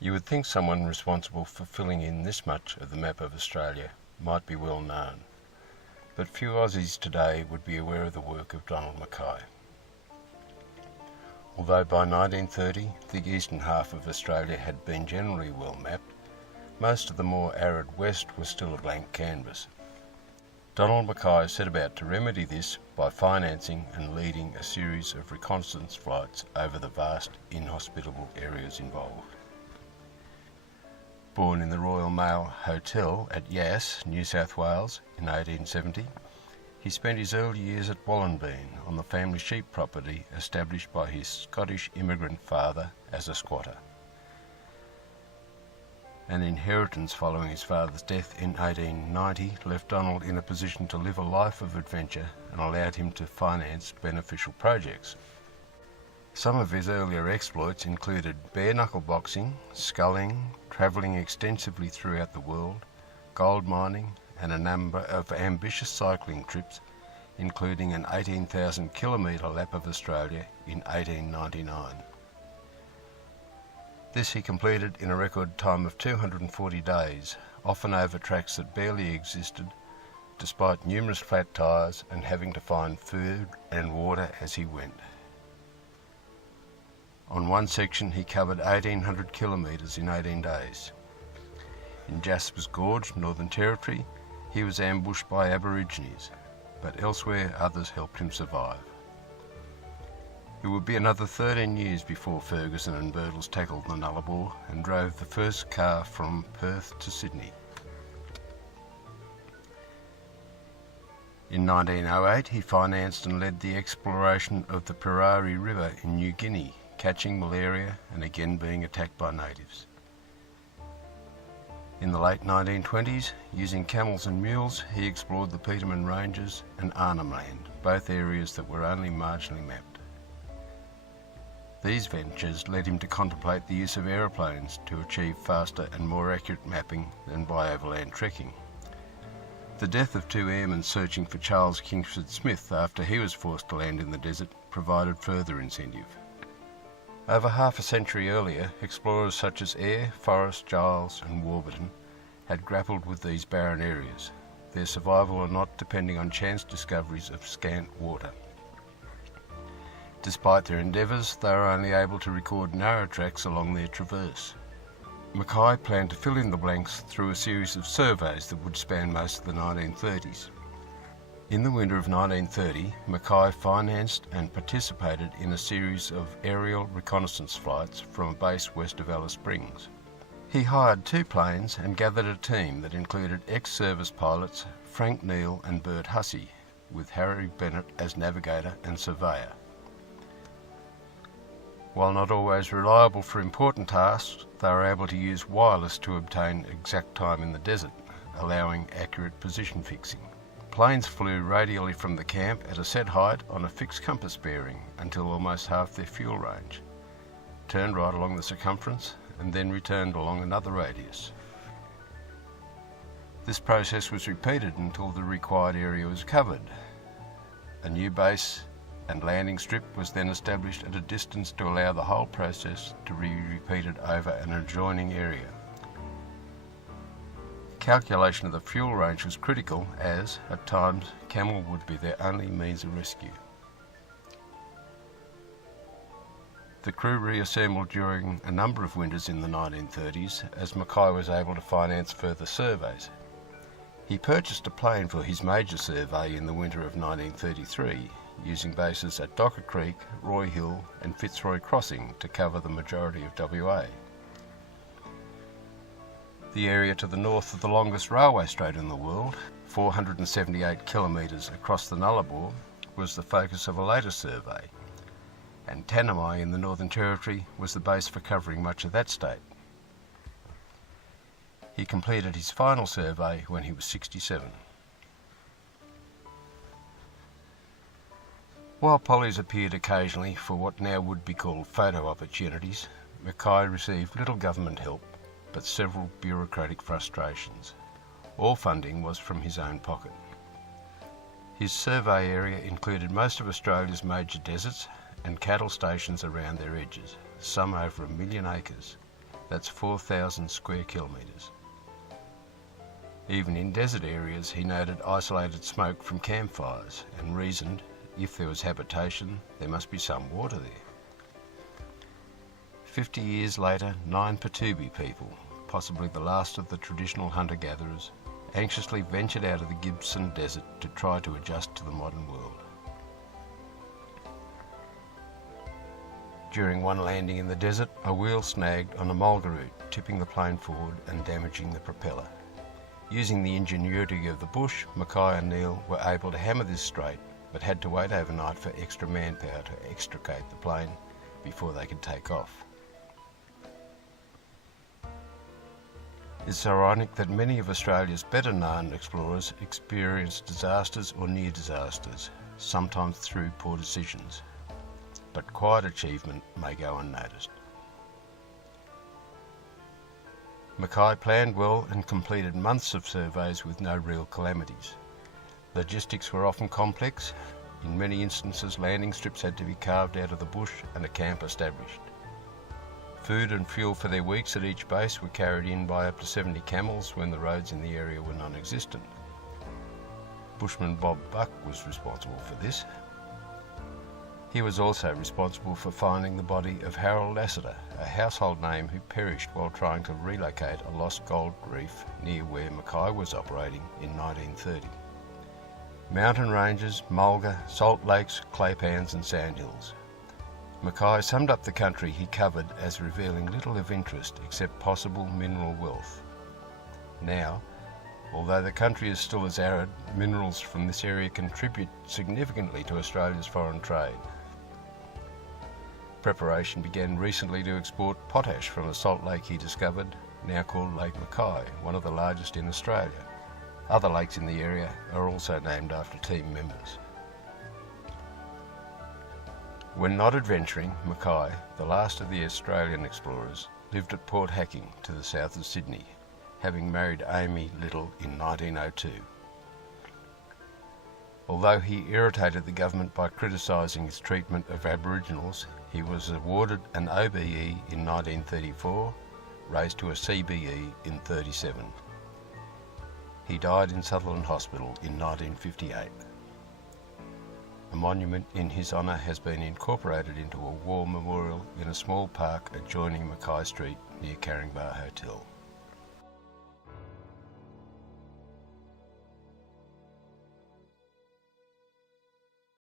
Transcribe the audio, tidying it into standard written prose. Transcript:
You would think someone responsible for filling in this much of the map of Australia might be well known, but few Aussies today would be aware of the work of Donald Mackay. Although by 1930 the eastern half of Australia had been generally well mapped, most of the more arid west was still a blank canvas. Donald Mackay set about to remedy this by financing and leading a series of reconnaissance flights over the vast, inhospitable areas involved. Born in the Royal Mail Hotel at Yass, New South Wales in 1870, he spent his early years at Wallenbean on the family sheep property established by his Scottish immigrant father as a squatter. An inheritance following his father's death in 1890 left Donald in a position to live a life of adventure and allowed him to finance beneficial projects. Some of his earlier exploits included bare-knuckle boxing, sculling, travelling extensively throughout the world, gold mining, and a number of ambitious cycling trips, including an 18,000 kilometre lap of Australia in 1899. This he completed in a record time of 240 days, often over tracks that barely existed, despite numerous flat tyres and having to find food and water as he went. On one section he covered 1,800 kilometres in 18 days. In Jasper's Gorge, Northern Territory, he was ambushed by Aborigines, but elsewhere others helped him survive. It would be another 13 years before Ferguson and Birtles tackled the Nullarbor and drove the first car from Perth to Sydney. In 1908 he financed and led the exploration of the Purari River in New Guinea, catching malaria and again being attacked by natives. In the late 1920s, using camels and mules, he explored the Petermann Ranges and Arnhem Land, both areas that were only marginally mapped. These ventures led him to contemplate the use of aeroplanes to achieve faster and more accurate mapping than by overland trekking. The death of two airmen searching for Charles Kingsford Smith after he was forced to land in the desert provided further incentive. Over half a century earlier, explorers such as Eyre, Forrest, Giles and Warburton had grappled with these barren areas, their survival or not depending on chance discoveries of scant water. Despite their endeavours, they were only able to record narrow tracks along their traverse. Mackay planned to fill in the blanks through a series of surveys that would span most of the 1930s. In the winter of 1930, Mackay financed and participated in a series of aerial reconnaissance flights from a base west of Alice Springs. He hired 2 planes and gathered a team that included ex-service pilots Frank Neal and Bert Hussey, with Harry Bennett as navigator and surveyor. While not always reliable for important tasks, they were able to use wireless to obtain exact time in the desert, allowing accurate position fixing. Planes flew radially from the camp at a set height on a fixed compass bearing until almost half their fuel range, turned right along the circumference and then returned along another radius. This process was repeated until the required area was covered. A new base and landing strip was then established at a distance to allow the whole process to be repeated over an adjoining area. Calculation of the fuel range was critical as, at times, camel would be their only means of rescue. The crew reassembled during a number of winters in the 1930s as Mackay was able to finance further surveys. He purchased a plane for his major survey in the winter of 1933, using bases at Docker Creek, Roy Hill and Fitzroy Crossing to cover the majority of WA. The area to the north of the longest railway straight in the world, 478 kilometres across the Nullarbor, was the focus of a later survey, and Tanami in the Northern Territory was the base for covering much of that state. He completed his final survey when he was 67. While pollies appeared occasionally for what now would be called photo opportunities, Mackay received little government help, but several bureaucratic frustrations. All funding was from his own pocket. His survey area included most of Australia's major deserts and cattle stations around their edges, some over 1 million acres. That's 4,000 square kilometres. Even in desert areas, he noted isolated smoke from campfires and reasoned if there was habitation, there must be some water there. 50 years later, 9 Patubi people, possibly the last of the traditional hunter-gatherers, anxiously ventured out of the Gibson Desert to try to adjust to the modern world. During one landing in the desert, a wheel snagged on a mulga root, tipping the plane forward and damaging the propeller. Using the ingenuity of the bush, Mackay and Neil were able to hammer this straight, but had to wait overnight for extra manpower to extricate the plane before they could take off. It's ironic that many of Australia's better known explorers experienced disasters or near disasters, sometimes through poor decisions. But quiet achievement may go unnoticed. Mackay planned well and completed months of surveys with no real calamities. Logistics were often complex. In many instances, landing strips had to be carved out of the bush and a camp established. Food and fuel for their weeks at each base were carried in by up to 70 camels when the roads in the area were non-existent. Bushman Bob Buck was responsible for this. He was also responsible for finding the body of Harold Lassiter, a household name who perished while trying to relocate a lost gold reef near where Mackay was operating in 1930. Mountain ranges, mulga, salt lakes, clay pans and sandhills. Mackay summed up the country he covered as revealing little of interest except possible mineral wealth. Now, although the country is still as arid, minerals from this area contribute significantly to Australia's foreign trade. Preparation began recently to export potash from a salt lake he discovered, now called Lake Mackay, one of the largest in Australia. Other lakes in the area are also named after team members. When not adventuring, Mackay, the last of the Australian explorers, lived at Port Hacking to the south of Sydney, having married Amy Little in 1902. Although he irritated the government by criticising its treatment of Aboriginals, he was awarded an OBE in 1934, raised to a CBE in 1937. He died in Sutherland Hospital in 1958. A monument in his honour has been incorporated into a war memorial in a small park adjoining Mackay Street near Caringbah Hotel.